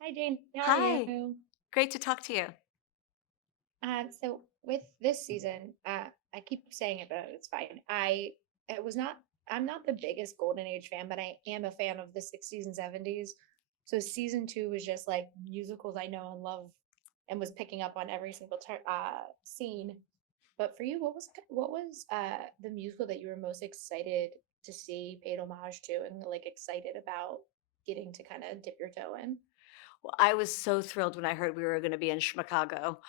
Hi, Jane. How are Hi, you? great to talk to you. So with this season, I keep saying it, but it's fine. It was not. I'm not the biggest Golden Age fan, but I am a fan of the '60s and '70s. So season two was just like musicals I know and love, and was picking up on every single scene. But for you, what was the musical that you were most excited to see, paid homage to, and like excited about getting to kind of dip your toe in? Well, I was so thrilled when I heard we were going to be in Chicago.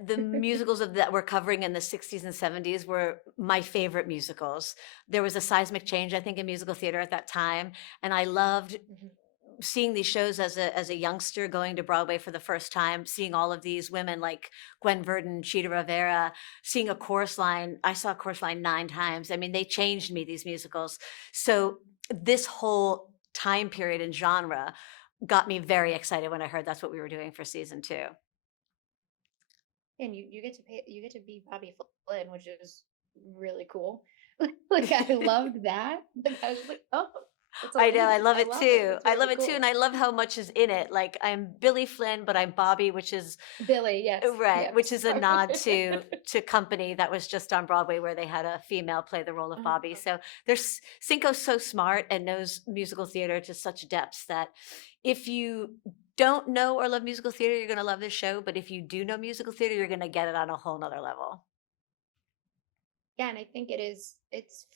The musicals that we're covering in the 60s and 70s were my favorite musicals. There was a seismic change, I think, in musical theater at that time, and I loved Mhm. seeing these shows as a youngster going to Broadway for the first time, seeing all of these women like Gwen Verdon, Chita Rivera, seeing a chorus line. I saw a chorus line 9 times. I mean, they changed me, these musicals. So this whole time period and genre got me very excited when I heard that's what we were doing for season two. And you get to you get to be Bobby Flynn, which is really cool. Like I loved that. Like I was just like, oh, that's I know, I amazing. love I it love it. too. That's I really love it too, and cool. I love how much is in it. Like I'm Billy Flynn, but I'm Bobby, which is Billy, yes, right, which yes. is a nod to Company that was just on Broadway where they had a female play the role of Bobby. Uh-huh. So there's Cinco's so smart and knows musical theater to such depths that if you don't know or love musical theater, you're going to love this show. But if you do know musical theater, you're going to get it on a whole nother level. Yeah, and I think it's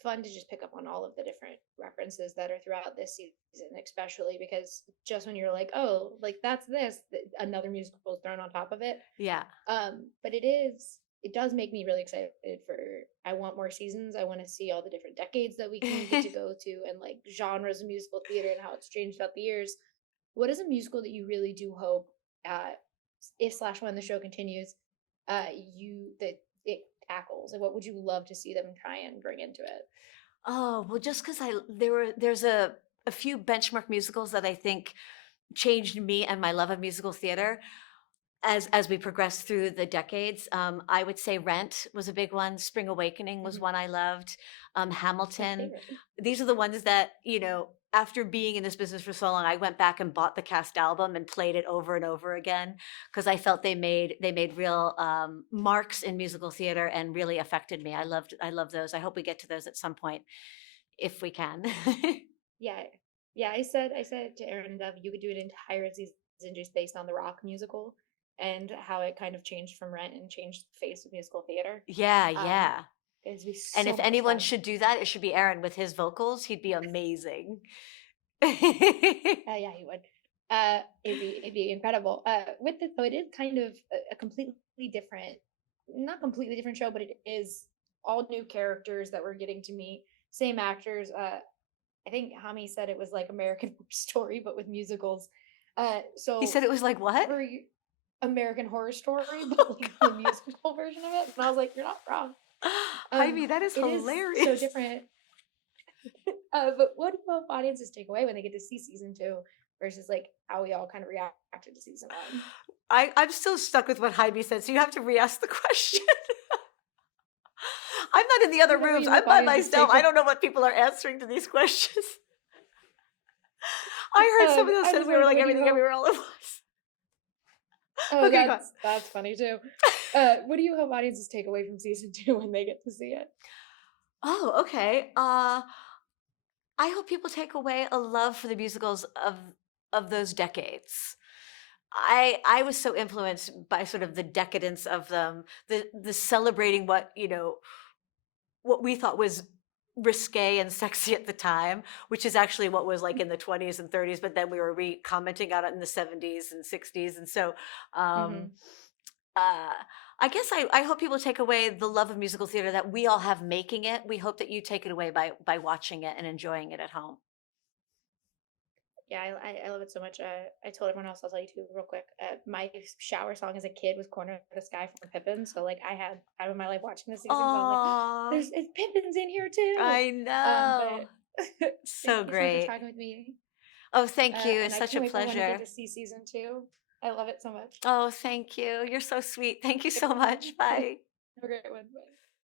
fun to just pick up on all of the different references that are throughout this season, especially because just when you're like, oh, like that's this, another musical is thrown on top of it. Yeah. But it does make me really excited for I want more seasons. I want to see all the different decades that we can get to go to and like genres of musical theater and how it's changed throughout the years. What is a musical that you really do hope if slash when the show continues, you that it tackles? And what would you love to see them try and bring into it? Oh, well, just because there's a few benchmark musicals that I think changed me and my love of musical theater as we progress through the decades. I would say Rent was a big one. Spring Awakening was Mhm. one I loved. My Hamilton. favorite. These are the ones that, after being in this business for so long, I went back and bought the cast album and played it over and over again because I felt they made real marks in musical theater and really affected me. I love those. I hope we get to those at some point if we can. Yeah, yeah. I said to Aaron Dove, you could do an entire season just based on the Rock musical and how it kind of changed from Rent and changed the face of musical theater. Yeah, Um, yeah. it'd be And so if much anyone fun. should do that, it should be Aaron with his vocals. He'd be amazing. Yeah, he would. It'd be incredible. With this though, it is kind of a completely different, not completely different show, but it is all new characters that we're getting to meet. Same actors. I think Hami said it was like American Horror Story, but with musicals. He So said it was like what? for American Horror Story, but like the musical version of it. And I was like, you're not wrong. Jaime, that is It is so hilarious. different. But what do you hope audiences take away when they get to see season two versus like how we all kind of reacted to season one? I'm still stuck with what Jaime said, so you have to re-ask the question. I'm not in the other What do rooms. you I'm hope by audiences myself. take I away? don't know what people are answering to these questions. I heard some of them I said was we were like, like what do you everything hope? everywhere all at once. Oh, Okay, go on. that's funny too. What do you hope audiences take away from season two when they get to see it? Oh, okay. I hope people take away a love for the musicals of those decades. I was so influenced by sort of the decadence of them, the celebrating what we thought was risque and sexy at the time, which is actually what was like in the 20s and 30s, but then we were commenting on it in the 70s and 60s. And so um, Hmm. uh, I guess I hope people take away the love of musical theater that we all have making it. We hope that you take it away by watching it and enjoying it at home. Yeah, I love it so much. I told everyone else, I'll tell you too, real quick. My shower song as a kid was "Corner of the Sky" from Pippin. So like, I had time in my life watching this season because I was like, Oh, "There's it's Pippin's in here too." I know. But thank So you so much for great. talking with me. Oh, thank you. And It's I such can't a wait for when we get pleasure. to see season two. I love it so much. Oh, thank you. You're so sweet. Thank you so much. Bye. Have a great one. Bye.